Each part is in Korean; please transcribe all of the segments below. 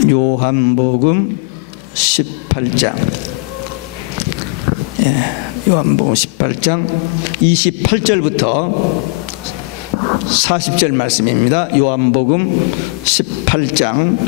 요한복음 18장, 요한복음 18장 28절부터 40절 말씀입니다. 요한복음 18장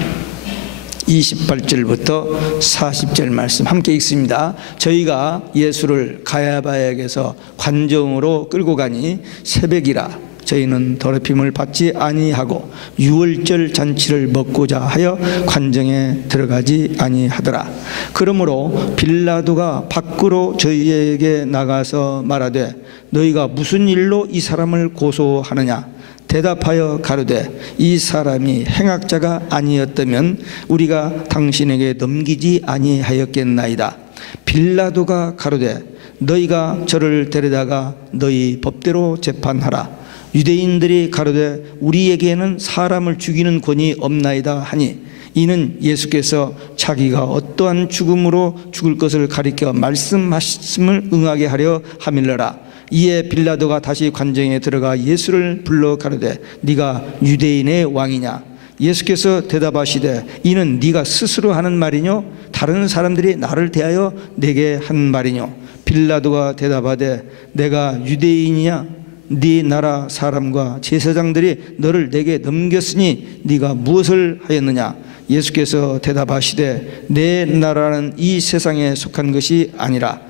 28절부터 40절 말씀 함께 읽습니다. 저희가 예수를 가야바에게서 관정으로 끌고 가니 새벽이라 저희는 더럽힘을 받지 아니하고 유월절 잔치를 먹고자 하여 관정에 들어가지 아니하더라. 그러므로 빌라도가 밖으로 저희에게 나가서 말하되 너희가 무슨 일로 이 사람을 고소하느냐? 대답하여 가로되 이 사람이 행악자가 아니었다면 우리가 당신에게 넘기지 아니하였겠나이다. 빌라도가 가로되 너희가 저를 데려다가 너희 법대로 재판하라. 유대인들이 가로되 우리에게는 사람을 죽이는 권이 없나이다 하니 이는 예수께서 자기가 어떠한 죽음으로 죽을 것을 가리켜 말씀하심을 응하게 하려 함일러라. 이에 빌라도가 다시 관정에 들어가 예수를 불러 가로되 네가 유대인의 왕이냐? 예수께서 대답하시되 이는 네가 스스로 하는 말이뇨? 다른 사람들이 나를 대하여 내게 한 말이뇨? 빌라도가 대답하되 내가 유대인이냐? 네 나라 사람과 제사장들이 너를 내게 넘겼으니 네가 무엇을 하였느냐? 예수께서 대답하시되 내 나라는 이 세상에 속한 것이 아니라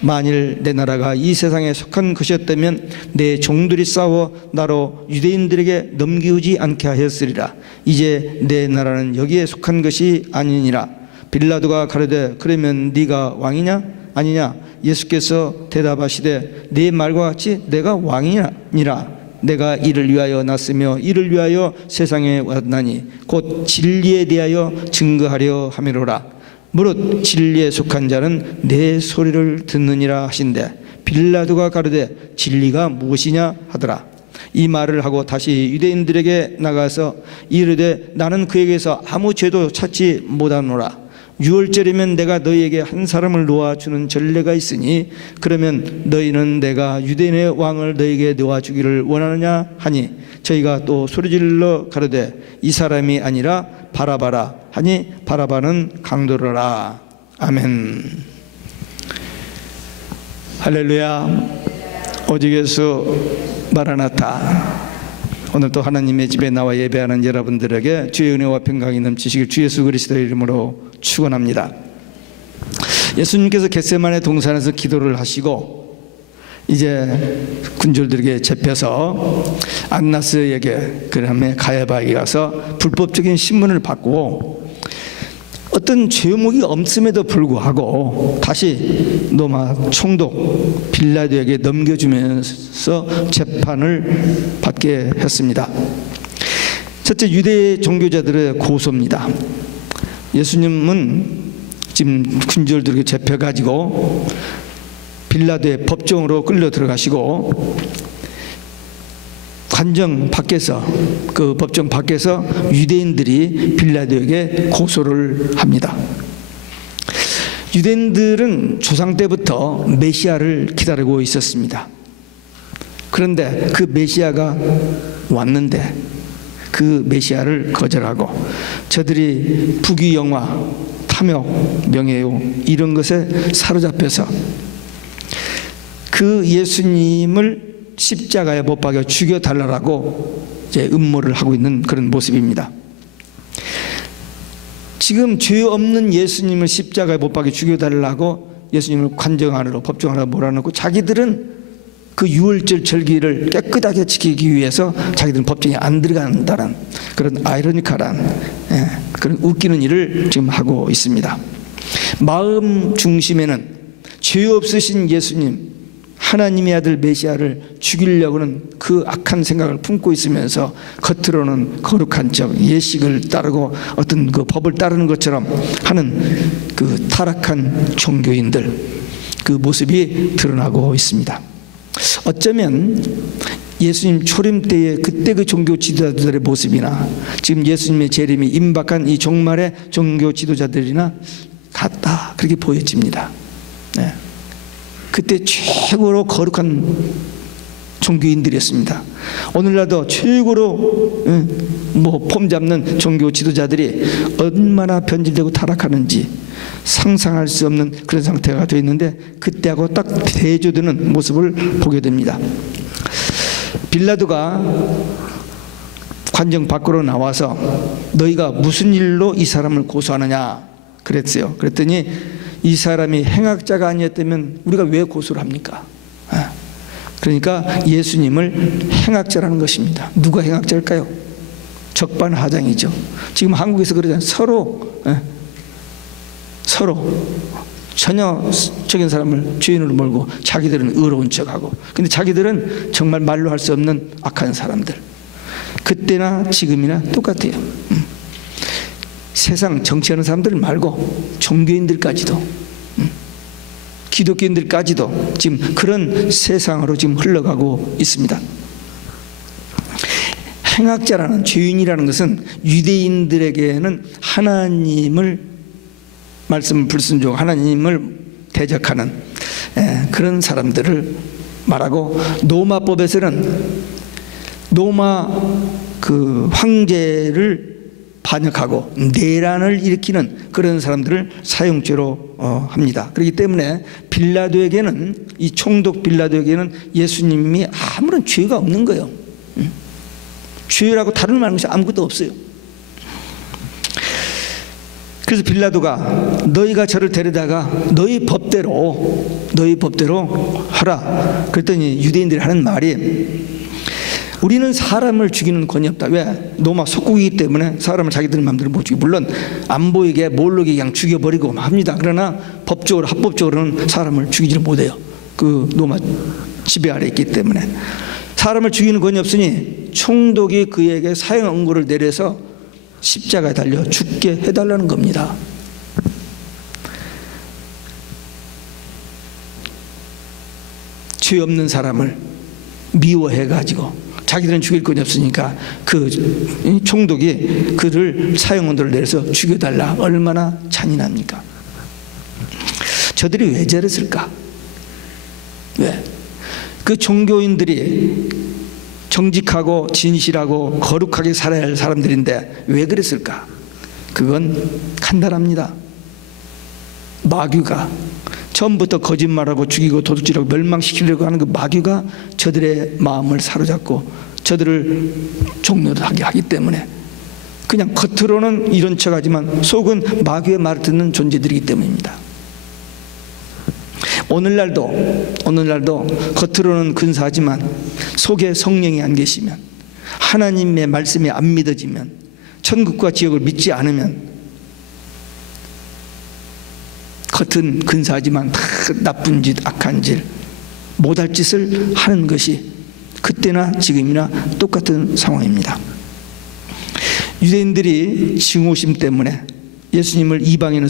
만일 내 나라가 이 세상에 속한 것이었다면 내 종들이 싸워 나로 유대인들에게 넘기우지 않게 하였으리라. 이제 내 나라는 여기에 속한 것이 아니니라. 빌라도가 가로되 그러면 네가 왕이냐? 아니냐? 예수께서 대답하시되 네 말과 같이 내가 왕이니라. 내가 이를 위하여 났으며 이를 위하여 세상에 왔나니 곧 진리에 대하여 증거하려 함이로라. 무릇 진리에 속한 자는 내 소리를 듣느니라 하신대 빌라도가 가로되 진리가 무엇이냐 하더라. 이 말을 하고 다시 유대인들에게 나가서 이르되 나는 그에게서 아무 죄도 찾지 못하노라. 유월절이면 내가 너희에게 한 사람을 놓아주는 전례가 있으니 그러면 너희는 내가 유대인의 왕을 너희에게 놓아주기를 원하느냐 하니 저희가 또 소리질러 가로되 이 사람이 아니라 바라바라 하니 바라바는 강도로라. 아멘. 할렐루야. 오직 예수 마라나타. 오늘 또 하나님의 집에 나와 예배하는 여러분들에게 주의 은혜와 평강이 넘치시길 주 예수 그리스도의 이름으로 축원합니다. 예수님께서 겟세마네 동산에서 기도를 하시고 이제 군졸들에게 잡혀서 안나스에게 그다음에 가야바에게 가서 불법적인 신문을 받고 어떤 죄목이 없음에도 불구하고 다시 로마 총독 빌라도에게 넘겨주면서 재판을 받게 했습니다. 첫째, 유대 종교자들의 고소입니다. 예수님은 지금 군졸들에게 잡혀가지고 빌라도의 법정으로 끌려 들어가시고 관정 밖에서 그 법정 밖에서 유대인들이 빌라도에게 고소를 합니다. 유대인들은 조상 때부터 메시아를 기다리고 있었습니다. 그런데 그 메시아가 왔는데 그 메시아를 거절하고 저들이 부귀영화, 탐욕, 명예욕 이런 것에 사로잡혀서 그 예수님을 십자가에 못 박여 죽여달라고 이제 음모를 하고 있는 그런 모습입니다. 지금 죄 없는 예수님을 십자가에 못 박여 죽여달라고 예수님을 관정 안으로 법정 안으로 몰아넣고 자기들은 그 유월절 절기를 깨끗하게 지키기 위해서 자기들은 법정에 안 들어간다는 그런 아이러니컬한 그런 웃기는 일을 지금 하고 있습니다. 마음 중심에는 죄 없으신 예수님 하나님의 아들 메시아를 죽이려고는 그 악한 생각을 품고 있으면서 겉으로는 거룩한 척 예식을 따르고 어떤 그 법을 따르는 것처럼 하는 그 타락한 종교인들 그 모습이 드러나고 있습니다. 어쩌면 예수님 초림 때의 그때 그 종교 지도자들의 모습이나 지금 예수님의 재림이 임박한 이 종말의 종교 지도자들이나 같다 그렇게 보여집니다. 네. 그때 최고로 거룩한 종교인들이었습니다. 오늘날도 최고로 폼 잡는 종교 지도자들이 얼마나 변질되고 타락하는지 상상할 수 없는 그런 상태가 되어 있는데, 그때하고 딱 대조되는 모습을 보게 됩니다. 빌라도가 관정 밖으로 나와서 너희가 무슨 일로 이 사람을 고소하느냐 그랬어요. 그랬더니 이 사람이 행악자가 아니었다면 우리가 왜 고소를 합니까? 그러니까 예수님을 행악자라는 것입니다. 누가 행악자일까요? 적반하장이죠. 지금 한국에서 그러잖아요. 서로 전혀적인 사람을 죄인으로 몰고 자기들은 의로운 척하고, 근데 자기들은 정말 말로 할 수 없는 악한 사람들. 그때나 지금이나 똑같아요. 세상 정치하는 사람들 말고 종교인들까지도, 기독교인들까지도 지금 그런 세상으로 지금 흘러가고 있습니다. 행악자라는, 죄인이라는 것은 유대인들에게는 하나님을 말씀을 불순종, 하나님을 대적하는 그런 사람들을 말하고, 로마법에서는 로마 그 황제를 반역하고 내란을 일으키는 그런 사람들을 사형죄로 합니다. 그렇기 때문에 빌라도에게는, 이 총독 빌라도에게는 예수님이 아무런 죄가 없는 거예요. 죄라고 다른 말은 것이 아무것도 없어요. 그래서 빌라도가 너희가 저를 데려다가 너희 법대로 하라 그랬더니 유대인들이 하는 말이, 우리는 사람을 죽이는 권위 없다. 왜? 로마 속국이기 때문에 사람을 자기들 마음대로 못 죽이고, 물론 안 보이게 모르게 그냥 죽여버리고 합니다. 그러나 법적으로, 합법적으로는 사람을 죽이지를 못해요. 그 로마 지배 아래 있기 때문에. 사람을 죽이는 권위 없으니 총독이 그에게 사형 언고를 내려서 십자가에 달려 죽게 해달라는 겁니다. 죄 없는 사람을 미워해가지고 자기들은 죽일 권이 없으니까 그 총독이 그를 사형 언도를 내려서 죽여달라. 얼마나 잔인합니까? 저들이 왜 저랬을까? 왜? 그 종교인들이 정직하고 진실하고 거룩하게 살아야 할 사람들인데 왜 그랬을까? 그건 간단합니다. 마귀가 처음부터 거짓말하고 죽이고 도둑질하고 멸망시키려고 하는 그 마귀가 저들의 마음을 사로잡고 저들을 종노를 하게 하기 때문에, 그냥 겉으로는 이런 척하지만 속은 마귀의 말을 듣는 존재들이기 때문입니다. 오늘날도 겉으로는 근사하지만 속에 성령이 안 계시면, 하나님의 말씀이 안 믿어지면, 천국과 지옥을 믿지 않으면, 겉은 근사하지만 다 나쁜 짓, 악한 짓, 못할 짓을 하는 것이 그때나 지금이나 똑같은 상황입니다. 유대인들이 증오심 때문에 예수님을 이방인을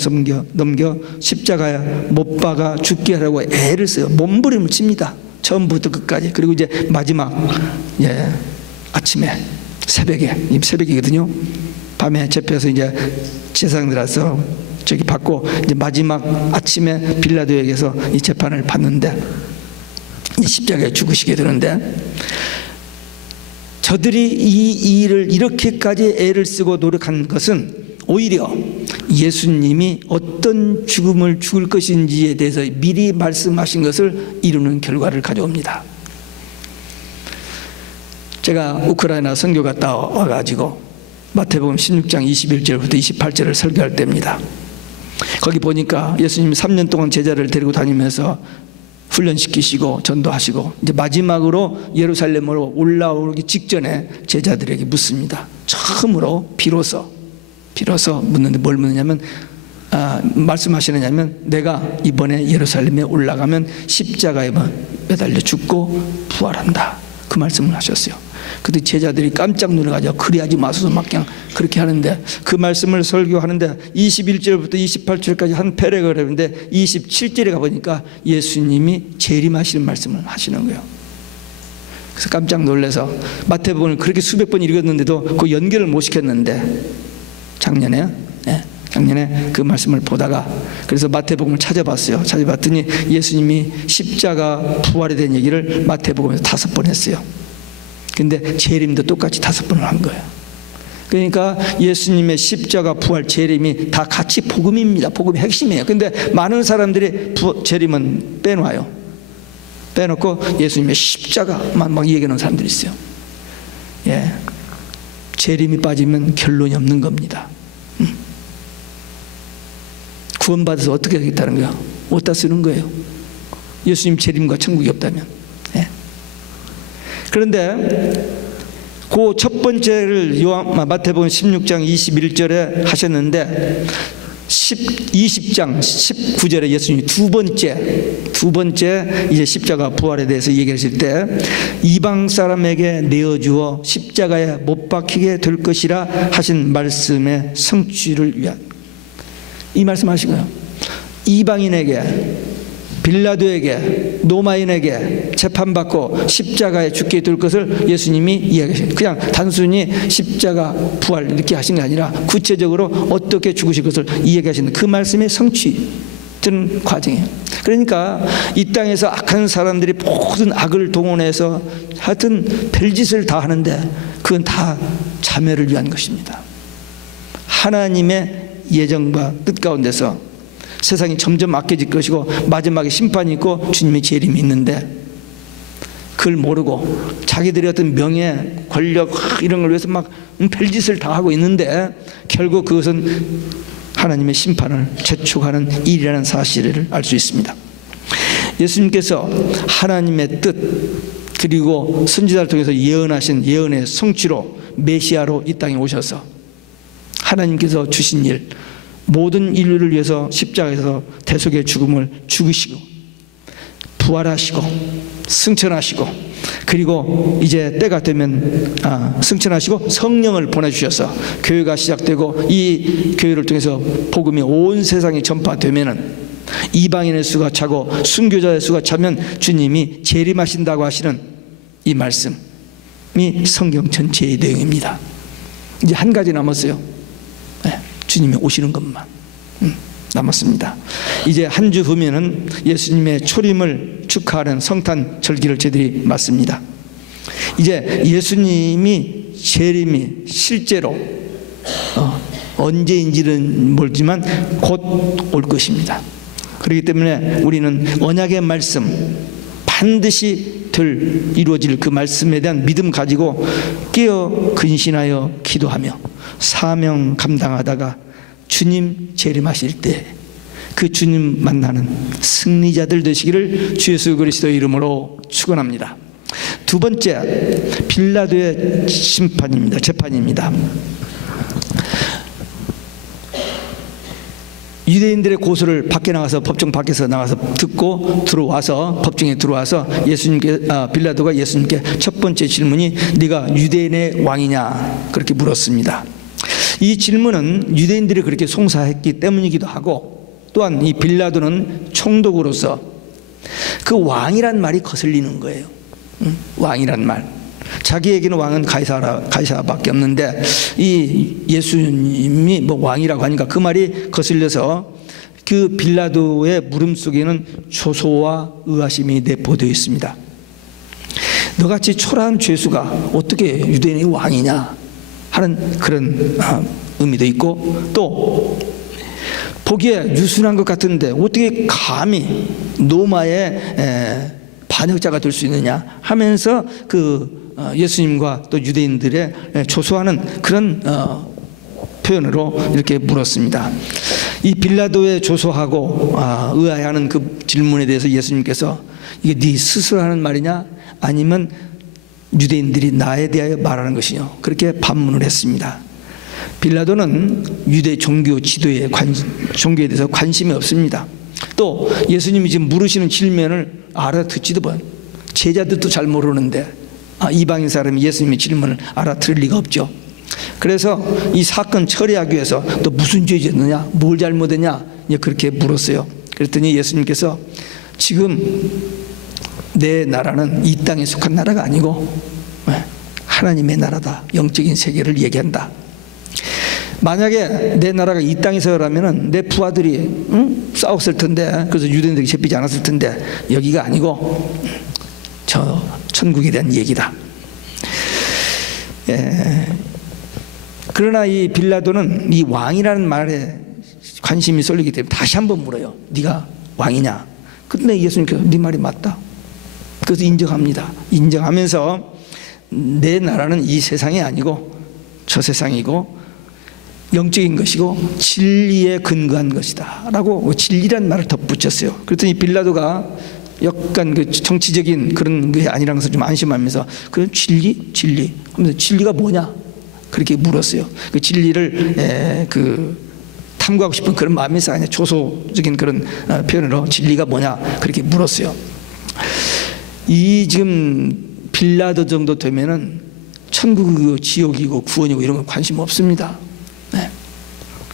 넘겨 십자가에 못 박아 죽게 하라고 애를 써요. 몸부림을 칩니다. 처음부터 끝까지. 그리고 이제 마지막 아침에 새벽이거든요. 밤에 잡혀서 이제 제사장들 와서 저기 받고 이제 마지막 아침에 빌라도에게서 이 재판을 받는데 십자가에 죽으시게 되는데, 저들이 이 일을 이렇게까지 애를 쓰고 노력한 것은 오히려 예수님이 어떤 죽음을 죽을 것인지에 대해서 미리 말씀하신 것을 이루는 결과를 가져옵니다. 제가 우크라이나 선교 갔다 와가지고 마태복음 16장 21절부터 28절을 설교할 때입니다. 거기 보니까 예수님이 3년 동안 제자를 데리고 다니면서 훈련시키시고 전도하시고 이제 마지막으로 예루살렘으로 올라오기 직전에 제자들에게 묻습니다. 처음으로 비로소 묻는데 뭘 묻느냐면 말씀하시느냐면, 내가 이번에 예루살렘에 올라가면 십자가에 매달려 죽고 부활한다. 그 말씀을 하셨어요. 그때 제자들이 깜짝 놀라가지고 그래야지 마소서 막 그냥 그렇게 하는데, 그 말씀을 설교하는데 21절부터 28절까지 한 패러그램을 했는데 27절에 가보니까 예수님이 재림하시는 말씀을 하시는 거예요. 그래서 깜짝 놀라서 마태복음을 그렇게 수백 번 읽었는데도 그 연결을 못 시켰는데 작년에 작년에 그 말씀을 보다가 그래서 마태복음을 찾아봤어요. 찾아봤더니 예수님이 십자가 부활에 대한 얘기를 마태복음에서 5번 했어요. 근데 재림도 똑같이 5번을 한 거예요. 그러니까 예수님의 십자가 부활 재림이 다 같이 복음입니다. 복음이 핵심이에요. 근데 많은 사람들이 재림은 빼놔요. 빼놓고 예수님의 십자가만 막 얘기하는 사람들이 있어요. 예, 재림이 빠지면 결론이 없는 겁니다. 구원받아서 어떻게 하겠다는 거야? 어디다 쓰는 거예요? 예수님 재림과 천국이 없다면. 예. 그런데 그 첫 번째를 마태복음 16장 21절에 하셨는데 20장 19절에 예수님이 두 번째 이제 십자가 부활에 대해서 얘기하실 때 이방 사람에게 내어주어 십자가에 못 박히게 될 것이라 하신 말씀의 성취를 위한, 이 말씀 하신 거예요. 이방인에게, 빌라도에게, 로마인에게 재판받고 십자가에 죽게 될 것을 예수님이 이야기하신, 그냥 단순히 십자가 부활 이렇게 하신 게 아니라 구체적으로 어떻게 죽으실 것을 이야기하시는 그 말씀의 성취된 과정이에요. 그러니까 이 땅에서 악한 사람들이 모든 악을 동원해서 하여튼 별짓을 다 하는데 그건 다 자멸을 위한 것입니다. 하나님의 예정과 뜻 가운데서 세상이 점점 악해질 것이고 마지막에 심판이 있고 주님의 재림이 있는데 그걸 모르고 자기들의 어떤 명예, 권력 이런 걸 위해서 막 별짓을 다 하고 있는데 결국 그것은 하나님의 심판을 재촉하는 일이라는 사실을 알 수 있습니다. 예수님께서 하나님의 뜻 그리고 선지자를 통해서 예언하신 예언의 성취로 메시아로 이 땅에 오셔서 하나님께서 주신 일, 모든 인류를 위해서 십자가에서 대속의 죽음을 죽으시고 부활하시고 승천하시고 그리고 이제 때가 되면 승천하시고 성령을 보내주셔서 교회가 시작되고 이 교회를 통해서 복음이 온 세상에 전파되면은 이방인의 수가 차고 순교자의 수가 차면 주님이 재림하신다고 하시는 이 말씀이 성경 전체의 내용입니다. 이제 한 가지 남았어요. 주님이 오시는 것만 남았습니다. 이제 한 주 후면은 예수님의 초림을 축하하는 성탄 절기를 저희들이 맞습니다. 이제 예수님이 재림이 실제로 언제인지는 모르지만 곧 올 것입니다. 그렇기 때문에 우리는 언약의 말씀 반드시 이루어질 그 말씀에 대한 믿음 가지고 깨어 근신하여 기도하며 사명 감당하다가 주님 재림하실 때 그 주님 만나는 승리자들 되시기를 주 예수 그리스도의 이름으로 축원합니다. 두 번째, 빌라도의 재판입니다. 유대인들의 고소를 밖에 나가서 법정 밖에서 나가서 듣고 들어와서 법정에 들어와서 빌라도가 예수님께 첫 번째 질문이 네가 유대인의 왕이냐 그렇게 물었습니다. 이 질문은 유대인들이 그렇게 송사했기 때문이기도 하고 또한 이 빌라도는 총독으로서 그 왕이란 말이 거슬리는 거예요. 왕이란 말. 자기에게는 왕은 가이사밖에 없는데 이 예수님이 뭐 왕이라고 하니까 그 말이 거슬려서 그 빌라도의 물음 속에는 조소와 의아심이 내포되어 있습니다. 너같이 초라한 죄수가 어떻게 유대인의 왕이냐 하는 그런 의미도 있고 또 보기에 유순한 것 같은데 어떻게 감히 로마의 반역자가 될 수 있느냐 하면서 그 예수님과 또 유대인들의 조소하는 그런 표현으로 이렇게 물었습니다. 이 빌라도의 조소하고 의아해하는 그 질문에 대해서 예수님께서 이게 네 스스로 하는 말이냐 아니면 유대인들이 나에 대하여 말하는 것이냐 그렇게 반문을 했습니다. 빌라도는 유대 종교 지도에 종교에 대해서 관심이 없습니다. 또 예수님이 지금 물으시는 질문을 알아듣지도 못해요. 제자들도 잘 모르는데 이방인 사람이 예수님의 질문을 알아들을 리가 없죠. 그래서 이 사건 처리하기 위해서 또 무슨 죄 짓느냐 뭘 잘못했냐 그렇게 물었어요. 그랬더니 예수님께서 지금 내 나라는 이 땅에 속한 나라가 아니고 하나님의 나라다. 영적인 세계를 얘기한다. 만약에 내 나라가 이 땅에서라면은 내 부하들이 싸웠을 텐데, 그래서 유대인들이 잡히지 않았을 텐데, 여기가 아니고 저 천국에 대한 얘기다. 그러나 이 빌라도는 이 왕이라는 말에 관심이 쏠리기 때문에 다시 한번 물어요. 네가 왕이냐? 근데 예수님께서 네 말이 맞다. 그래서 인정합니다. 인정하면서 내 나라는 이 세상이 아니고 저 세상이고 영적인 것이고 진리에 근거한 것이다 라고 진리란 말을 덧붙였어요. 그랬더니 빌라도가 약간 그 정치적인 그런 게 아니라는 것을 좀 안심하면서 그 진리 하면서 진리가 뭐냐 그렇게 물었어요. 그 진리를 탐구하고 싶은 그런 마음에서 아니라 조소적인 그런 표현으로 진리가 뭐냐 그렇게 물었어요. 이 지금 빌라도 정도 되면은 천국이고 지옥이고 구원이고 이런 건 관심 없습니다.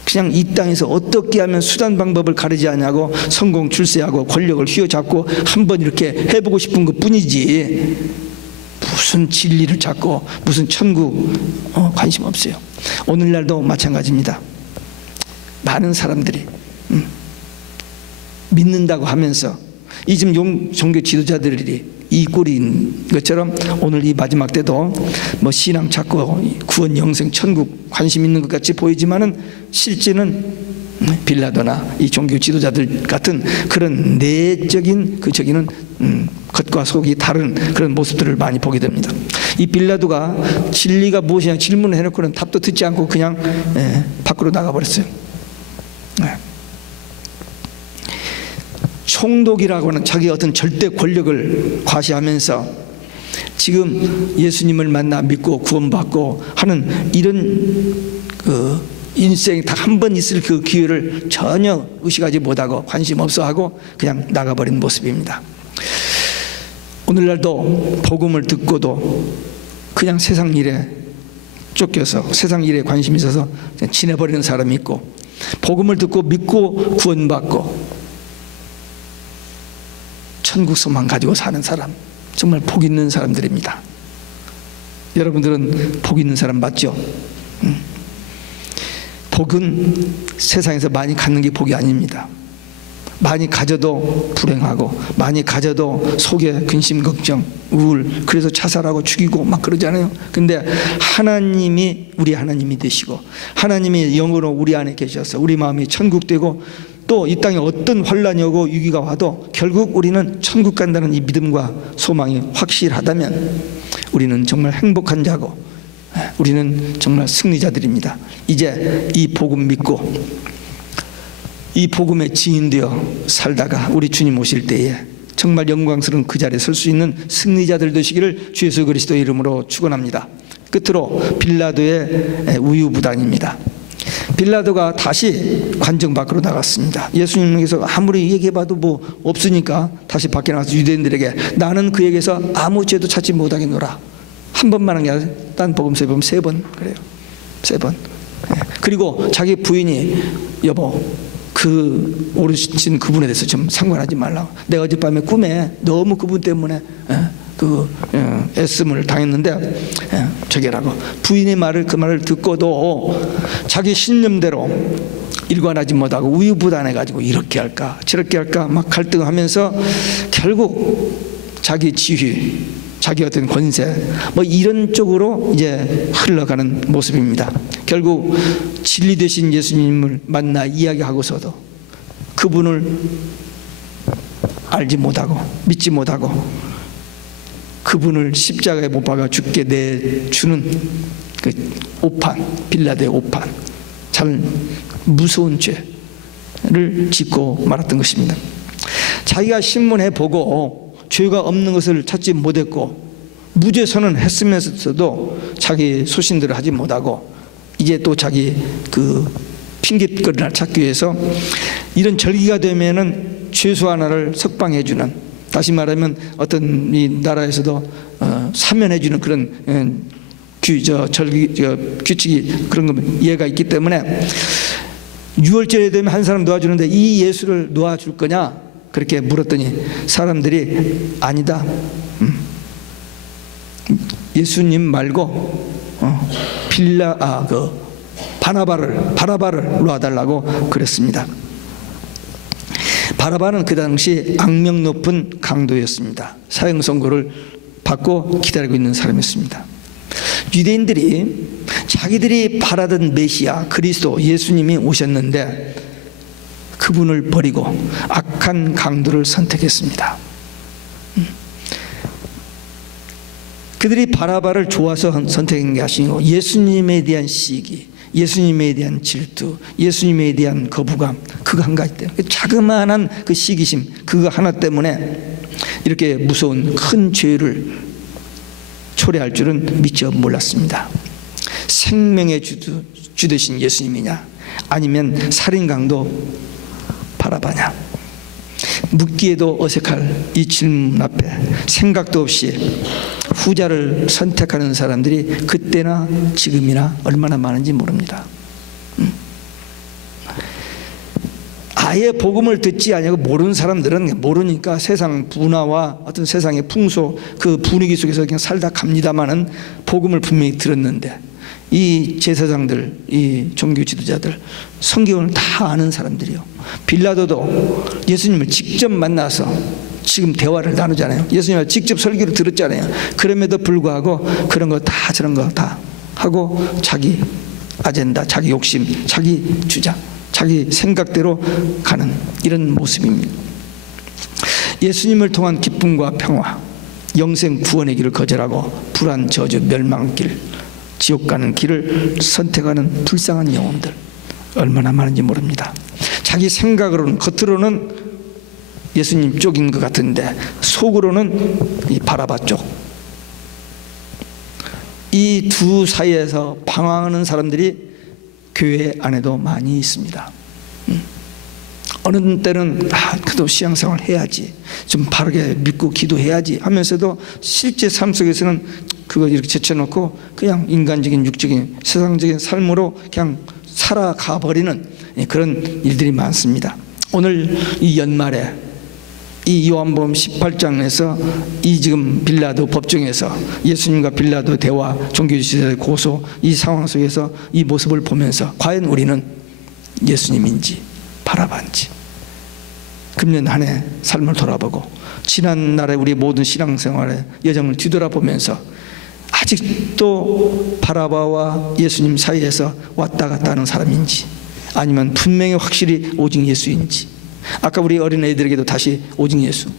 그냥 이 땅에서 어떻게 하면 수단 방법을 가리지 않냐고 성공 출세하고 권력을 휘어잡고 한번 이렇게 해보고 싶은 것 뿐이지 무슨 진리를 찾고 무슨 천국 관심 없어요. 오늘날도 마찬가지입니다. 많은 사람들이 믿는다고 하면서 이 지금 종교 지도자들이 이 꼴인 것처럼 오늘 이 마지막 때도 뭐 신앙 찾고 구원 영생 천국 관심 있는 것 같이 보이지만은 실제는 빌라도나 이 종교 지도자들 같은 그런 내적인 그 저기는 겉과 속이 다른 그런 모습들을 많이 보게 됩니다. 이 빌라도가 진리가 무엇이냐 질문을 해놓고는 답도 듣지 않고 그냥 밖으로 나가버렸어요. 총독이라고 하는 자기 어떤 절대 권력을 과시하면서 지금 예수님을 만나 믿고 구원받고 하는 이런 그 인생에 딱 한 번 있을 그 기회를 전혀 의식하지 못하고 관심 없어하고 그냥 나가버린 모습입니다. 오늘날도 복음을 듣고도 그냥 세상 일에 쫓겨서 세상 일에 관심이 있어서 그냥 지내버리는 사람이 있고, 복음을 듣고 믿고 구원받고 천국 소망 가지고 사는 사람, 정말 복 있는 사람들입니다. 여러분들은 복 있는 사람 맞죠? 복은 세상에서 많이 갖는 게 복이 아닙니다. 많이 가져도 불행하고 많이 가져도 속에 근심 걱정 우울, 그래서 자살하고 죽이고 막 그러잖아요. 근데 하나님이 우리 하나님이 되시고 하나님이 영으로 우리 안에 계셔서 우리 마음이 천국 되고 또 이 땅에 어떤 환란이 오고 위기가 와도 결국 우리는 천국 간다는 이 믿음과 소망이 확실하다면 우리는 정말 행복한 자고 우리는 정말 승리자들입니다. 이제 이 복음 믿고 이 복음의 지인되어 살다가 우리 주님 오실 때에 정말 영광스러운 그 자리에 설 수 있는 승리자들 되시기를 주 예수 그리스도의 이름으로 축원합니다. 끝으로 빌라도의 우유부단입니다. 빌라도가 다시 관정 밖으로 나갔습니다. 예수님께서 아무리 얘기해봐도 뭐 없으니까 다시 밖에 나가서 유대인들에게 나는 그에게서 아무 죄도 찾지 못하겠노라. 한 번만 한 게 아니라 딴 복음서에 보면 3번 그래요. 3번. 그리고 자기 부인이 여보 그 오르신 그분에 대해서 좀 상관하지 말라고. 내가 어젯밤에 꿈에 너무 그분 때문에 애씀을 당했는데 저게라고. 부인의 말을 그 말을 듣고도 자기 신념대로 일관하지 못하고 우유부단해가지고 이렇게 할까 저렇게 할까 막 갈등하면서 결국 자기 지휘, 자기 어떤 권세 뭐 이런 쪽으로 이제 흘러가는 모습입니다. 결국 진리 되신 예수님을 만나 이야기하고서도 그분을 알지 못하고 믿지 못하고 그분을 십자가에 못 박아 죽게 내주는 그 오판, 빌라도의 오판, 참 무서운 죄를 짓고 말았던 것입니다. 자기가 신문해 보고 죄가 없는 것을 찾지 못했고 무죄 선언했으면서도 자기 소신들을 하지 못하고 이제 또 자기 그 핑계거리를 찾기 위해서 이런 절기가 되면은 죄수 하나를 석방해주는, 다시 말하면 어떤 이 나라에서도 사면해주는 그런 규칙이 그런 거 예가 있기 때문에 6월절에 되면 한 사람 놓아주는데 이 예수를 놓아줄 거냐 그렇게 물었더니 사람들이 아니다. 예수님 말고 바라바를 놔달라고 그랬습니다. 바라바는 그 당시 악명 높은 강도였습니다. 사형 선고를 받고 기다리고 있는 사람이었습니다. 유대인들이 자기들이 바라던 메시아 그리스도 예수님이 오셨는데 그분을 버리고 악한 강도를 선택했습니다. 그들이 바라바를 좋아서 선택한 게 아니고 예수님에 대한 시기, 예수님에 대한 질투, 예수님에 대한 거부감, 그거 한 가지 때문에, 자그마한 그 시기심, 그거 하나 때문에 이렇게 무서운 큰 죄를 초래할 줄은 미처 몰랐습니다. 생명의 주 되신 예수님이냐, 아니면 살인 강도 바라바냐. 묻기에도 어색할 이 질문 앞에 생각도 없이 후자를 선택하는 사람들이 그때나 지금이나 얼마나 많은지 모릅니다. 아예 복음을 듣지 아니하고 모르는 사람들은 모르니까 세상 문화와 어떤 세상의 풍소 그 분위기 속에서 그냥 살다 갑니다마는 복음을 분명히 들었는데, 이 제사장들, 이 종교 지도자들 성경을 다 아는 사람들이요. 빌라도도 예수님을 직접 만나서 지금 대화를 나누잖아요. 예수님을 직접 설교를 들었잖아요. 그럼에도 불구하고 그런 거 다 저런 거 다 하고 자기 아젠다, 자기 욕심, 자기 주장, 자기 생각대로 가는 이런 모습입니다. 예수님을 통한 기쁨과 평화, 영생 구원의 길을 거절하고 불안, 저주, 멸망길, 지옥 가는 길을 선택하는 불쌍한 영혼들 얼마나 많은지 모릅니다. 자기 생각으로는, 겉으로는 예수님 쪽인 것 같은데 속으로는 이 바라바 쪽. 이 두 사이에서 방황하는 사람들이 교회 안에도 많이 있습니다. 어느 때는 그래도 신앙생활 해야지, 좀 바르게 믿고 기도해야지 하면서도 실제 삶 속에서는 그거 이렇게 제쳐놓고 그냥 인간적인 육적인 세상적인 삶으로 그냥 살아가 버리는 그런 일들이 많습니다. 오늘 이 연말에 이 요한복음 18장에서 이 지금 빌라도 법정에서 예수님과 빌라도 대화, 종교지도자의 고소, 이 상황 속에서 이 모습을 보면서 과연 우리는 예수님인지 바라반지, 금년 한 해 삶을 돌아보고 지난 날에 우리 모든 신앙생활의 여정을 뒤돌아보면서 아직도 바라바와 예수님 사이에서 왔다 갔다 하는 사람인지, 아니면 분명히 확실히 오직 예수인지. 아까 우리 어린애들에게도 다시 오직 예수.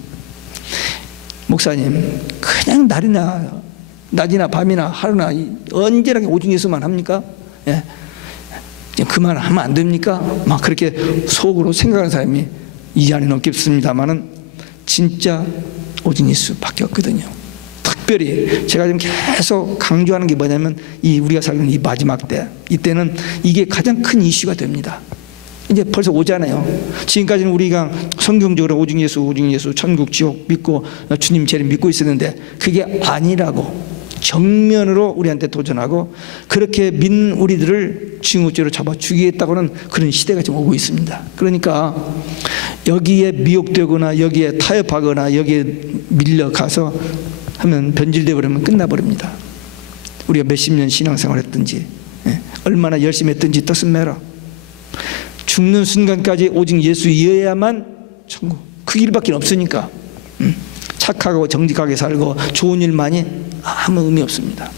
목사님, 그냥 낮이나 밤이나 하루나 언제나 오직 예수만 합니까? 예. 그만 하면 안 됩니까? 막 그렇게 속으로 생각하는 사람이 이 안에는 없겠습니다만은 진짜 오직 예수밖에 없거든요. 특별히 제가 지금 계속 강조하는 게 뭐냐면 이 우리가 살는 이 마지막 때, 이때는 이게 가장 큰 이슈가 됩니다. 이제 벌써 오잖아요. 지금까지는 우리가 성경적으로 오직 예수, 천국, 지옥 믿고 주님 재림 믿고 있었는데 그게 아니라고 정면으로 우리한테 도전하고 그렇게 믿는 우리들을 징후죄로 잡아 죽이겠다고는 그런 시대가 지금 오고 있습니다. 그러니까 여기에 미혹되거나 여기에 타협하거나 여기에 밀려가서 하면 변질되어 버리면 끝나버립니다. 우리가 몇십 년 신앙생활 했든지 얼마나 열심히 했든지 뜻은 매라. 죽는 순간까지 오직 예수여야만 천국, 그 길밖에 없으니까 착하고 정직하게 살고 좋은 일만이 아무 의미 없습니다.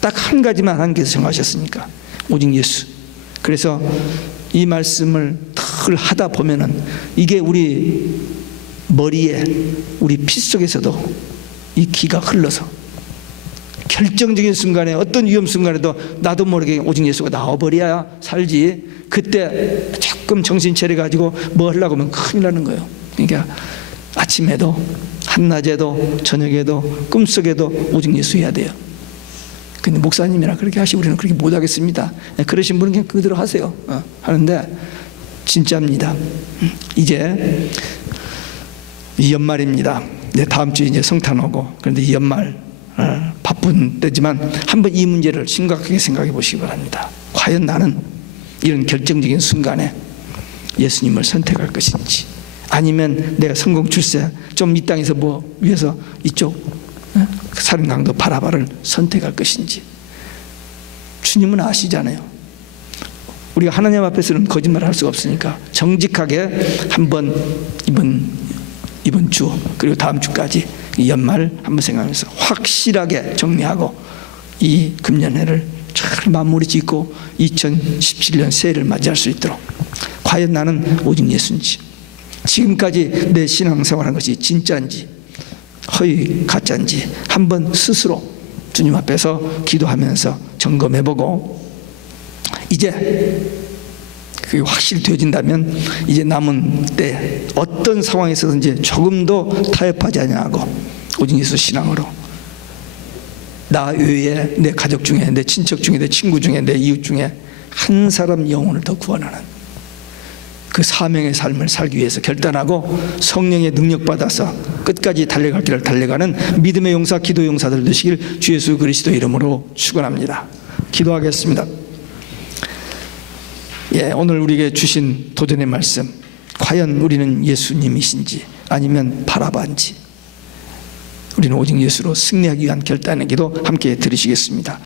딱 한 가지만 하나님께서 정하셨으니까 오직 예수. 그래서 이 말씀을 늘 하다 보면은 이게 우리 머리에, 우리 피 속에서도 이 기가 흘러서 결정적인 순간에 어떤 위험 순간에도 나도 모르게 오직 예수가 나와버려야 살지, 그때 조금 정신 차려가지고 뭐 하려고 하면 큰일 나는 거예요. 그러니까 아침에도 한낮에도 저녁에도 꿈속에도 오직 예수 해야 돼요. 근데 목사님이나 그렇게 하시고 우리는 그렇게 못하겠습니다. 그러신 분은 그냥 그대로 하세요. 하는데 진짜입니다. 이제 이 연말입니다. 다음 주에 이제 성탄 오고, 그런데 이 연말 바쁜 때지만 한번 이 문제를 심각하게 생각해 보시기 바랍니다. 과연 나는 이런 결정적인 순간에 예수님을 선택할 것인지, 아니면 내가 성공 출세 좀 이 땅에서 뭐 위해서 이쪽 살인 강도 바라바를 선택할 것인지. 주님은 아시잖아요. 우리가 하나님 앞에서는 거짓말을 할 수가 없으니까 정직하게 한번 이번 주 그리고 다음 주까지 이 연말 한번 생각하면서 확실하게 정리하고 이 금년회를 잘 마무리 짓고 2017년 새해를 맞이할 수 있도록, 과연 나는 오직 예수인지, 지금까지 내 신앙생활한 것이 진짜인지 허위 가짜인지 한번 스스로 주님 앞에서 기도하면서 점검해보고, 이제 그게 확실히 되어진다면 이제 남은 때 어떤 상황에서든지 조금도 타협하지 아니하고 오직 예수 신앙으로 나 외에 내 가족 중에, 내 친척 중에, 내 친구 중에, 내 이웃 중에 한 사람 영혼을 더 구원하는 그 사명의 삶을 살기 위해서 결단하고 성령의 능력 받아서 끝까지 달려갈 길을 달려가는 믿음의 용사, 기도 용사들 되시길 주 예수 그리스도 이름으로 축원합니다. 기도하겠습니다. 오늘 우리에게 주신 도전의 말씀, 과연 우리는 예수님이신지 아니면 바라바인지, 우리는 오직 예수로 승리하기 위한 결단의 기도 함께 들으시겠습니다.